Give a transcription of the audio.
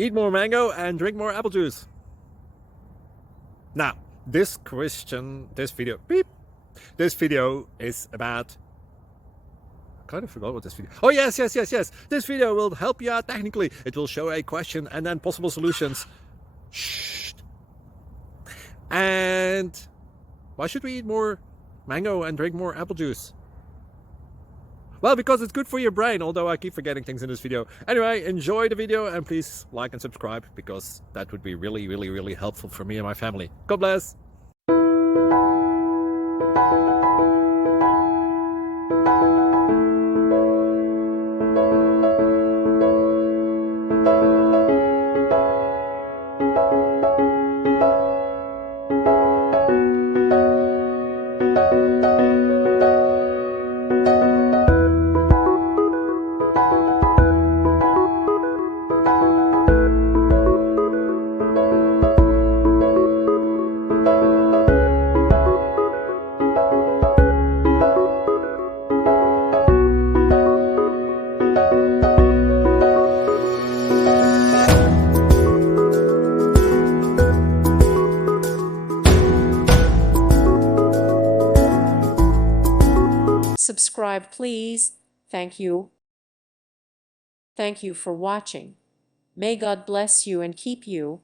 Eat more mango and drink more apple juice. Now, this video is about, I kind of forgot what this video. Oh, yes. This video will help you out technically. It will show a question and then possible solutions. Shh. And why should we eat more mango and drink more apple juice? Well, because it's good for your brain, although I keep forgetting things in this video. Anyway, enjoy the video and please like and subscribe, because that would be really helpful for me and my family. God bless. Subscribe, please. Thank you. Thank you for watching. May God bless you and keep you.